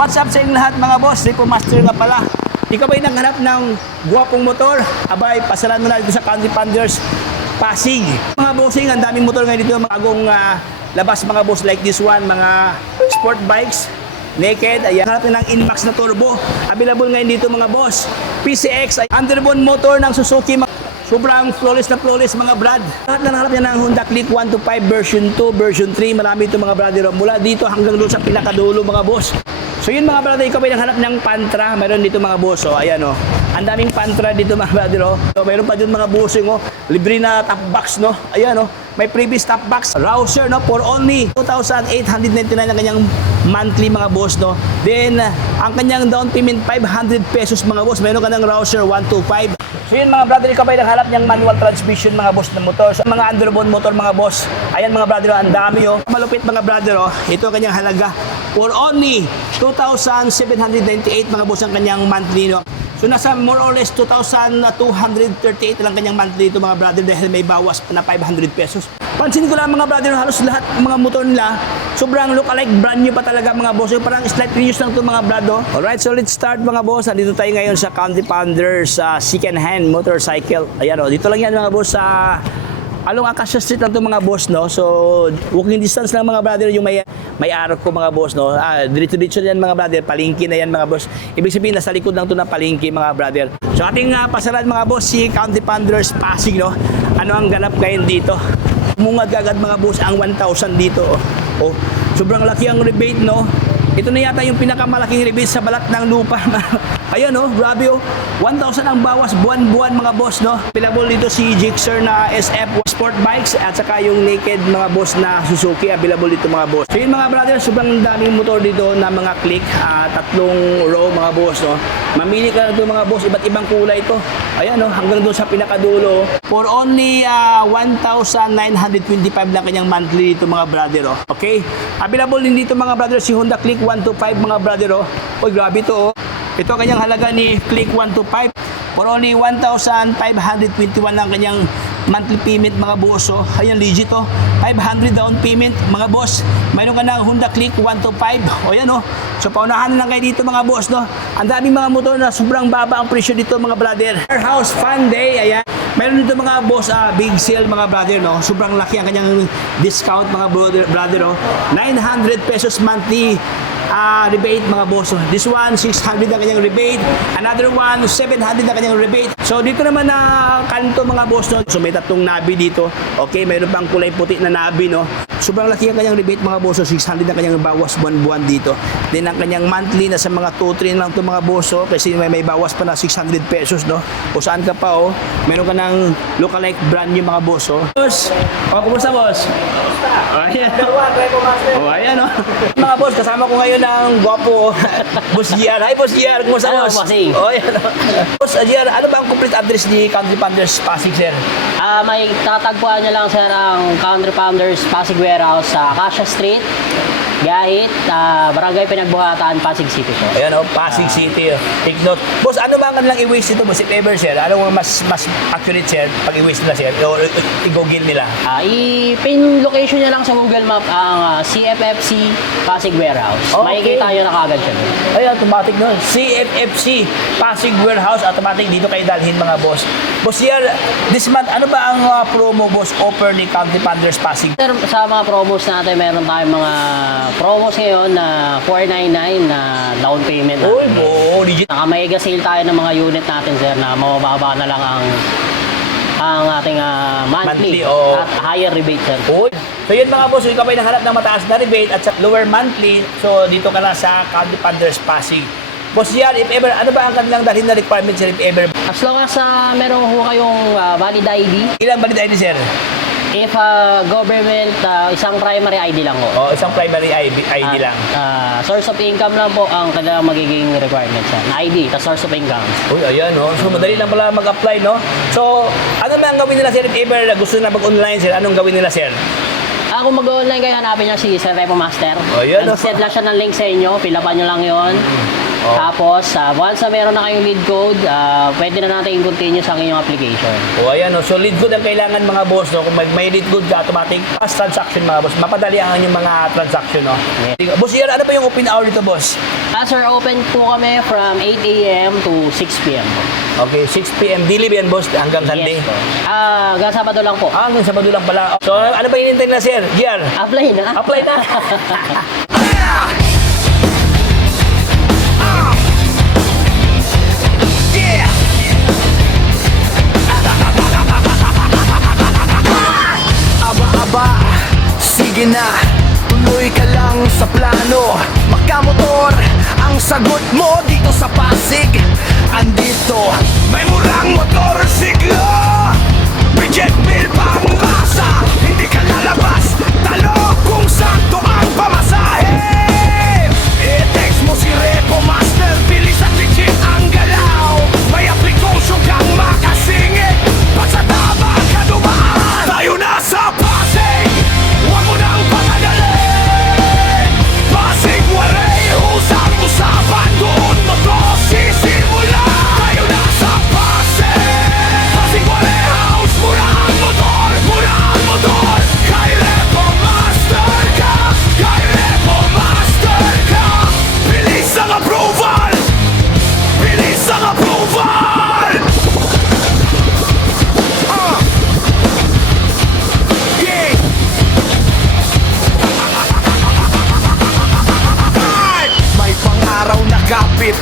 What's up sa inyong lahat mga boss? Rico Master nga pala. Ikaw ba'y naghanap ng guwapong motor? Abay, pasalan mo na dito sa Country Panders Pasig. Mga bossing, ang daming motor ngayon dito. Bagong labas mga boss like this one. Mga sport bikes. Naked. Ayan. Hanap na ng Inmax na turbo. Available ngayon dito mga boss. PCX. Underbone motor ng Suzuki. Sobrang flawless na flawless mga brad. Lahat na nahanap niya ng Honda Click 125 version 2, version 3. Marami ito mga brother. Mula dito hanggang doon sa pinakadulo mga boss. So yun mga brother, ikaw ay naghanap ng Pantra. Mayroon dito mga boss. O ayan o. Ang daming Pantra dito mga brother o. So, mayroon pa dito mga bossing o. Libre na top box no. Ayan o. May previous top box. Rouser no for only 2,899 ang kanyang monthly mga boss no. Then ang kanyang down payment 500 pesos mga boss. Mayroon ka ng Rouser 125. So yun mga brother, ikaw ay naghanap ng manual transmission mga boss ng motor. So, mga underbone motor mga boss. Ayan mga brother, ang dami oh. Malupit mga brother oh. Ito ang kanyang halaga for only 2,798 mga boss ang kanyang monthly no. So nasa more or less 2,238 lang kanyang monthly ito mga brother dahil may bawas pa na 500 pesos. Pansin ko lang mga brother, halos lahat mga motor nila sobrang look-alike, brand new pa talaga mga boss. So, parang slight reuse lang ito mga brado. Alright, so let's start mga boss. Andito tayo ngayon sa Country Panders second hand motorcycle. Ayan o, dito lang yan mga boss sa Along Acacia Street lang ito mga boss no. So walking distance lang mga brother yung may araw ko mga boss no. Diretso yan mga brother, palengke na yan mga boss. Ibig sabihin nasa likod lang ito ng palengke mga brother. So ating pasalan mga boss si Country Panders Pasig no. Ano ang ganap ngayon dito? Mungad agad mga boss ang 1,000 dito oh. Sobrang laki ang rebate no. Ito na yata yung pinakamalaking rebate sa balat ng lupa. Ayan oh, grabe oh. 1,000 ang bawas buwan-buwan mga boss no. Available dito si Gixxer na SF Sport Bikes at saka yung Naked mga boss na Suzuki available dito mga boss. So yun mga brother, sobrang daming motor dito na mga click, tatlong row mga boss no. Mamili ka na ito mga boss, iba't ibang kulay ito. Ayan oh, hanggang doon sa pinakadulo. For only 1,925 lang kanyang monthly dito mga brother oh. Okay? Available din dito mga brother si Honda Click 125 mga brother oh. Oy, grabe ito oh. Ito kanyang halaga ni Click 125 for only 1,521 lang kanyang monthly payment mga boss oh. Ayan legit oh. 500 down payment mga boss. Mayroon ka ng Honda Click 125. O yan oh. So paunahan na lang kayo dito mga boss no. Ang daming mga motor na sobrang baba ang presyo dito mga brother. Warehouse Fun Day. Ayan. Mayroon dito mga boss big sale mga brother no. Sobrang laki ang kanyang discount mga brother oh. 900 pesos monthly rebate mga boss. This one 600 ang kanyang rebate, another one 700 ang kanyang rebate. So dito naman na kanto mga boss no. So may tatlong nabi dito. Okay, mayroon pang kulay puti na nabi no. Sobrang laki ang kanyang rebate mga boss. 600 ang kanyang bawas buwan-buwan dito. Then ang kanyang monthly na sa mga 2-3 lang to mga boss kasi may bawas pa na 600 pesos no. O saan ka pa oh. Meron ka ng lookalike brand new mga boss oh. Boss, kumusta boss? Ayan. Ayan oh. Mga boss, kasama ko ngayon ng gwapo Boss GR. Hi Boss GR, kumusta boss? Oh, ayan. Boss GR, ano ba ang complete address ni Country Panders Pasig sir? May tatagpuan niya lang sir ang Country Panders Pasig Warehouse sa Acacia Street, Gahit, Barangay Pinagbuhatan, Pasig City po. Ayan o, Pasig City. Take note. Boss, ano ba ang kanilang i-waste ito boss? If ever sir, ano mas accurate sir pag i-waste nila sir? O i-google nila? I-pin location niya lang sa Google Map ang CFFC Pasig Warehouse. Okay. Makikita niyo na kagad siya. Ay, automatic no. CFFC Pasig Warehouse, automatic dito kayo dalhin mga boss. Boss here, this month, ano ba ang promo boss offer ni Country Panders Pasig? Sir, sa mga promos natin, meron tayong mga promos ngayon na 499 na down payment. Uy, bo, legit. Naka-mega sale tayo ng mga unit natin sir na mababa na lang ang ating monthly at higher rebate sir. Uy. So yun mga boss, ikaw pa naghanap ng mataas na rebate at sa lower monthly, so dito ka na sa Country Panders Pasig. Boss yan, if ever, ano ba ang kanilang dalhin na requirements sir if ever? As long as meron ho kayong valid ID. Ilang valid ID sir? If government, isang primary ID lang ho. O, isang primary ID lang. Source of income lang po ang kanilang magiging requirements sir. ID, source of income. Uy, ayan no. So madali lang pala mag-apply no. So, ano ba ang gawin nila sir if ever gusto na mag-online sir? Anong gawin nila sir? Kung mag-online kayo, hanapin niyo si Sir Repo Master. Oh, yun, Nag-send lang siya ng link sa inyo, pilapan nyo lang yon. Oh. Tapos, once na meron na kayong lead code, pwede na natin i-continue sa inyong application. O ayan, no? So lead code ang kailangan mga boss. No? Kung may lead code ka, automatic fast transaction mga boss. Mapadali ang yung mga transaction. No? Yes. Boss, yan, ano pa yung open hour dito, boss? Sir, open po kami from 8 a.m. to 6 p.m. po. Okay, 6 p.m. Daily ba yan, boss? Hanggang Sunday? Yes po. Hanggang Sabado lang po. Hanggang Sabado lang pala. So, ano ba hinintay na, sir? GR? Apply na. Apply na. Aba, sige na, tuloy ka lang sa plano. Makamotor, ang sagot mo dito sa Pasig. Andito, may murang motorsiklo. Bridget Bill pangasa, hindi ka lalabas. Talo kung sakto ang pamasahe. I-text mo si Repo Master, bilis at legit ang galaw. May aplikasyon kang makasingit, pag sa tama ka dumaan. Tayo na sa Pasig, huwag mo nang pangadalin. Pasig Waray, usap-usapan, doon mo to sisimula. Tayo na sa Pasig, Pasig Waray House, mura ang motor, mura ang motor. Kay Repo Master ka, kay Repo Master ka. Bilis ang approval, bilis ang approval. Yeah. May pang-araw na kapit,